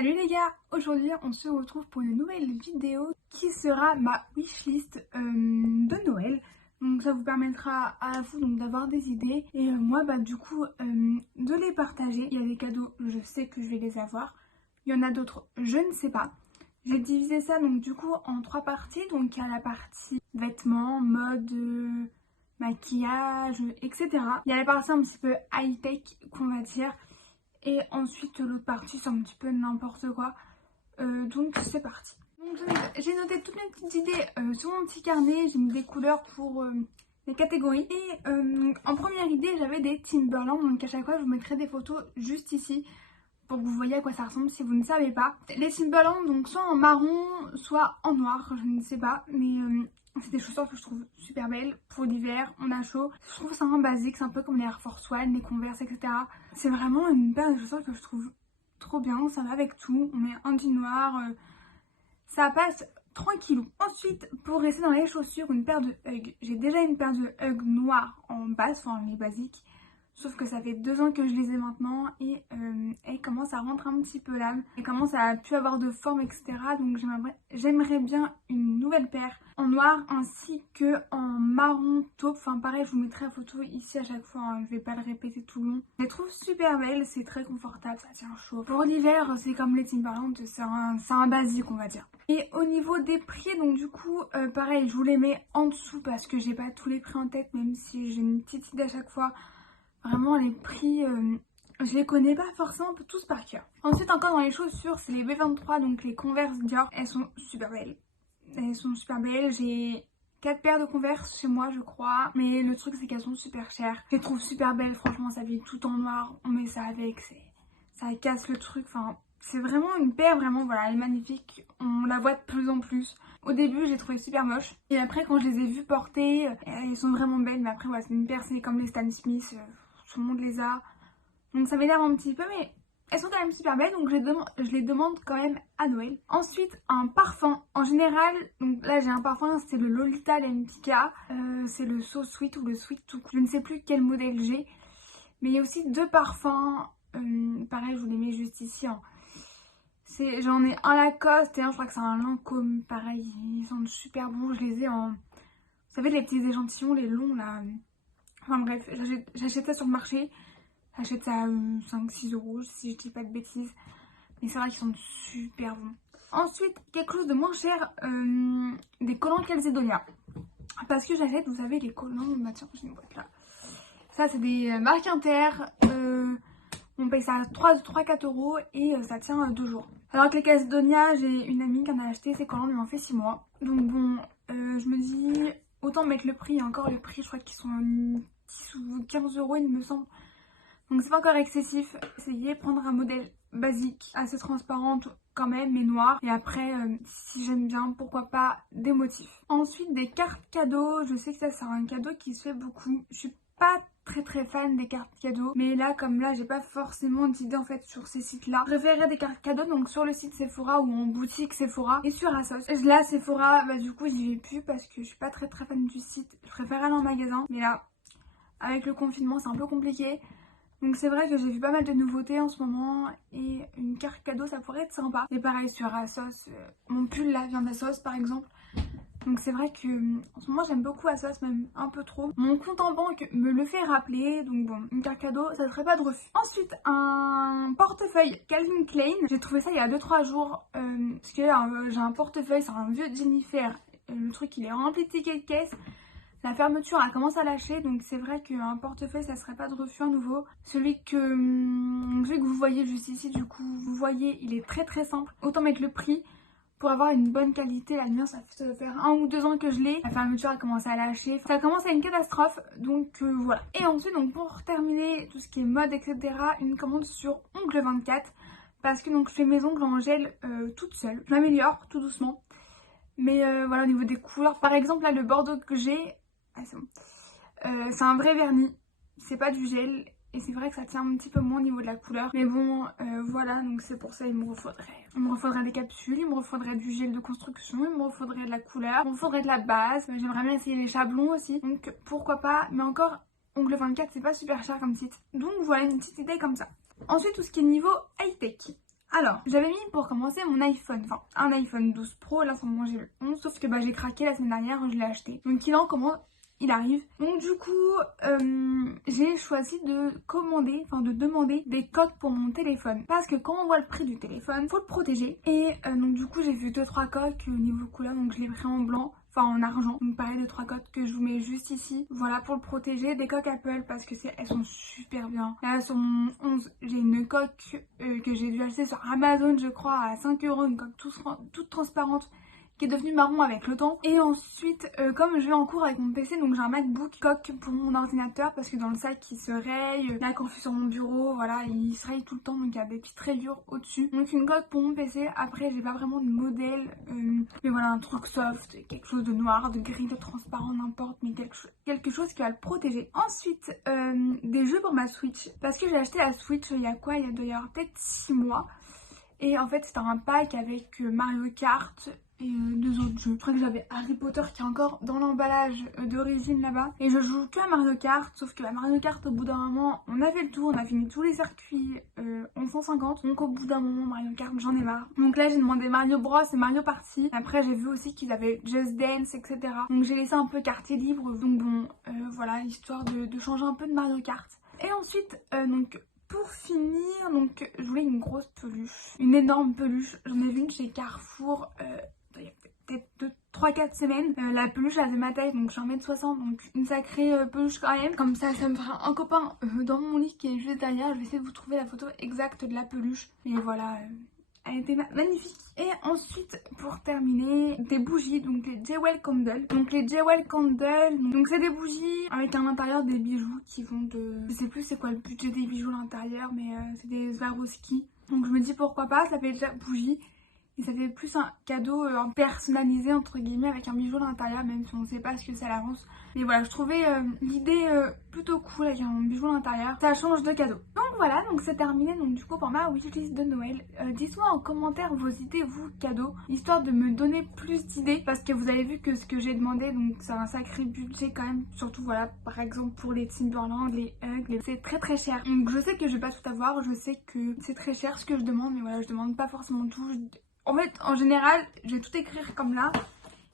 Salut les gars, aujourd'hui on se retrouve pour une nouvelle vidéo qui sera ma wishlist de Noël. Donc ça vous permettra à vous donc d'avoir des idées et moi du coup de les partager. Il y a des cadeaux, je sais que je vais les avoir. Il y en a d'autres, je ne sais pas. J'ai divisé ça donc du coup en 3 parties. Donc il y a la partie vêtements, mode, maquillage, etc. Il y a la partie un petit peu high-tech qu'on va dire. Et ensuite l'autre partie c'est un petit peu n'importe quoi. Donc c'est parti. Donc j'ai noté toutes mes petites idées sur mon petit carnet. J'ai mis des couleurs pour les catégories. Et en première idée j'avais des Timberland. Donc à chaque fois je vous mettrai des photos juste ici pour que vous voyez à quoi ça ressemble si vous ne savez pas. Les Timberland donc soit en marron soit en noir, je ne sais pas. Mais c'est des chaussures que je trouve super belles pour l'hiver, on a chaud. Je trouve ça un basique, c'est un peu comme les Air Force One, les Converse, etc. C'est vraiment une paire de chaussures que je trouve trop bien, ça va avec tout. On met un jean noir, ça passe tranquillou. Ensuite, pour rester dans les chaussures, une paire de Hugg. J'ai déjà une paire de Hugg noires en base, enfin les basiques. Sauf que ça fait 2 ans que je les ai maintenant et elles commencent à rentrer un petit peu l'âme. Elles commencent à plus avoir de forme, etc. Donc j'aimerais bien une nouvelle paire en noir ainsi que en marron taupe. Enfin pareil, je vous mettrai la photo ici à chaque fois, hein. Je vais pas le répéter tout le long. Je les trouve super belles, c'est très confortable, ça tient chaud. Pour l'hiver, c'est comme les Timberland, c'est un basique on va dire. Et au niveau des prix, donc du coup, pareil, je vous les mets en dessous parce que j'ai pas tous les prix en tête, même si j'ai une petite idée à chaque fois. Vraiment les prix, je les connais pas forcément tous par cœur. Ensuite encore dans les chaussures, c'est les B23, donc les Converse Dior. Elles sont super belles. Elles sont super belles. J'ai 4 paires de Converse chez moi je crois. Mais le truc c'est qu'elles sont super chères. Je les trouve super belles, franchement ça vient tout en noir. On met ça avec, ça casse le truc. Enfin c'est vraiment une paire, vraiment voilà, elle est magnifique. On la voit de plus en plus. Au début, je les trouvais super moches. Et après, quand je les ai vues porter, elles sont vraiment belles. Mais après, voilà, c'est une paire, c'est comme les Stan Smith. Tout le monde les a. Donc ça m'énerve un petit peu, mais elles sont quand même super belles. Donc je les demande quand même à Noël. Ensuite, un parfum. En général, donc là, j'ai un parfum, c'est le Lolita Lentica. C'est le So Sweet ou le Sweet tout. Je ne sais plus quel modèle j'ai. Mais il y a aussi 2 parfums. Pareil, je vous les mets juste ici. Hein. J'en ai un Lacoste et un, je crois que c'est un Lancôme. Pareil, ils sont super bons. Je les ai en... Vous savez, les petits échantillons, les longs là. Enfin bref, j'achète ça sur le marché. J'achète ça à 5-6 euros si je dis pas de bêtises. Mais c'est vrai qu'ils sont super bons. Ensuite, quelque chose de moins cher, des collants Calzedonia. Parce que j'achète, vous savez, les collants... Bah tiens, j'ai une boîte là. Ça, c'est des marques Inter. On paye ça à 3-4 euros et ça tient 2 jours. Alors que les Calzedonia, j'ai une amie qui en a acheté, ses collants lui en fait 6 mois. Donc bon, je me dis, autant mettre le prix. Et encore le prix, je crois qu'ils sont 10 ou 15 euros il me semble. Donc c'est pas encore excessif. Essayez de prendre un modèle basique, assez transparente quand même, mais noir. Et après, si j'aime bien, pourquoi pas des motifs. Ensuite, des cartes cadeaux. Je sais que ça c'est un cadeau qui se fait beaucoup. Je suis pas très fan des cartes cadeaux, mais là comme là j'ai pas forcément d'idée en fait sur ces sites là. Je préférerais des cartes cadeaux donc sur le site Sephora ou en boutique Sephora et sur Asos. Et là Sephora du coup j'y vais plus parce que je suis pas très fan du site. Je préfère aller en magasin, mais là avec le confinement c'est un peu compliqué. Donc c'est vrai que j'ai vu pas mal de nouveautés en ce moment et une carte cadeau ça pourrait être sympa. Et pareil sur Asos, mon pull là vient d'Asos par exemple. Donc c'est vrai que en ce moment j'aime beaucoup Asos, même un peu trop. Mon compte en banque me le fait rappeler, donc bon, une carte cadeau, ça serait pas de refus. Ensuite, un portefeuille Calvin Klein. J'ai trouvé ça il y a 2-3 jours, parce que j'ai un portefeuille, c'est un vieux Jennifer. Le truc il est rempli de tickets de caisse. La fermeture elle commence à lâcher, donc c'est vrai qu'un portefeuille ça serait pas de refus à nouveau. Celui que vous voyez juste ici, du coup, vous voyez, il est très simple. Autant mettre le prix pour avoir une bonne qualité. La mienne ça doit faire 1 ou 2 ans que je l'ai. La fermeture a commencé à lâcher. Ça commence à être une catastrophe. Donc voilà. Et ensuite donc pour terminer tout ce qui est mode etc. Une commande sur Ongle 24. Parce que donc je fais mes ongles en gel toute seule. Je m'améliore tout doucement. Mais voilà au niveau des couleurs. Par exemple là le bordeaux que j'ai. Ah, c'est bon. C'est un vrai vernis. C'est pas du gel. Et c'est vrai que ça tient un petit peu moins au niveau de la couleur. Mais bon, voilà, donc c'est pour ça il me refaudrait des capsules, il me refaudrait du gel de construction, il me refaudrait de la couleur, il me refaudrait de la base. J'aimerais bien essayer les chablons aussi. Donc pourquoi pas. Mais encore, Ongle 24 c'est pas super cher comme site. Donc voilà une petite idée comme ça. Ensuite tout ce qui est niveau high-tech. Alors, j'avais mis pour commencer mon iPhone, enfin un iPhone 12 Pro, là en ce moment j'ai le 11, sauf que bah, j'ai craqué la semaine dernière, je l'ai acheté. Donc il est en commande, il arrive. Donc du coup, j'ai choisi de commander, enfin de demander des coques pour mon téléphone. Parce que quand on voit le prix du téléphone, faut le protéger. Et donc du coup j'ai vu 2-3 coques au niveau couleur, donc je l'ai pris en blanc. Enfin en argent, donc pareil de 3 coques que je vous mets juste ici. Voilà pour le protéger, des coques Apple parce que elles sont super bien. Là sur mon 11 j'ai une coque que j'ai dû acheter sur Amazon je crois à 5 €, une coque toute transparente qui est devenue marron avec le temps. Et ensuite comme je vais en cours avec mon PC, donc j'ai un MacBook coque pour mon ordinateur parce que dans le sac il se raye. Là quand je suis sur mon bureau, voilà, il se raye tout le temps, donc il y a des petites rayures au dessus. Donc une coque pour mon PC. Après j'ai pas vraiment de modèle, mais voilà, un truc soft, quelque chose de noir, de gris, de transparent, n'importe, mais quelque chose qui va le protéger. Ensuite des jeux pour ma Switch, parce que j'ai acheté la Switch il y a quoi, il y a d'ailleurs peut-être 6 mois. Et en fait c'était un pack avec Mario Kart et 2 autres jeux. Je crois que j'avais Harry Potter qui est encore dans l'emballage d'origine là-bas. Et je joue que à Mario Kart, sauf que à Mario Kart au bout d'un moment on a fait le tour, on a fini tous les circuits en 150. Donc au bout d'un moment Mario Kart j'en ai marre. Donc là j'ai demandé Mario Bros et Mario Party. Après j'ai vu aussi qu'ils avaient Just Dance, etc. Donc j'ai laissé un peu quartier libre. Donc bon voilà, histoire de changer un peu de Mario Kart. Et ensuite donc pour finir, donc je voulais une grosse peluche, une énorme peluche. J'en ai vu une chez Carrefour il y a peut-être 3-4 semaines. La peluche elle avait ma taille, donc je suis 1m60, donc une sacrée peluche quand même. Comme ça me fera un copain dans mon lit qui est juste derrière. Je vais essayer de vous trouver la photo exacte de la peluche. Et voilà, elle était magnifique. Et ensuite, pour terminer, des bougies, donc les Jewel Candle. Donc les Jewel Candle, donc c'est des bougies avec à l'intérieur des bijoux qui vont de... Je sais plus c'est quoi le budget des bijoux à l'intérieur, mais c'est des Swarovski. Donc je me dis pourquoi pas, ça fait déjà bougie. Et ça fait plus un cadeau personnalisé entre guillemets avec un bijou à l'intérieur, même si on ne sait pas ce que c'est à l'avance. Mais voilà, je trouvais l'idée plutôt cool avec un bijou à l'intérieur. Ça change de cadeau. Donc voilà, donc c'est terminé donc du coup pour ma wishlist de Noël. Dites-moi en commentaire vos idées, vous, cadeaux, histoire de me donner plus d'idées. Parce que vous avez vu que ce que j'ai demandé, donc c'est un sacré budget quand même. Surtout voilà, par exemple pour les Timberland, les Ugg, c'est très très cher. Donc je sais que je vais pas tout avoir, je sais que c'est très cher ce que je demande, mais voilà, je demande pas forcément tout. En fait, en général, je vais tout écrire comme là.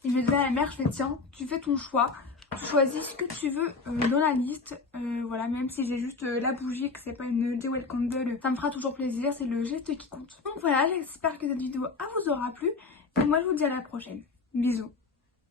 Et je vais dire à la mère, je fais tiens, tu fais ton choix. Tu choisis ce que tu veux dans la liste. Voilà, même si j'ai juste la bougie, que c'est pas une Jewel Candle, ça me fera toujours plaisir. C'est le geste qui compte. Donc voilà, j'espère que cette vidéo vous aura plu. Et moi, je vous dis à la prochaine. Bisous.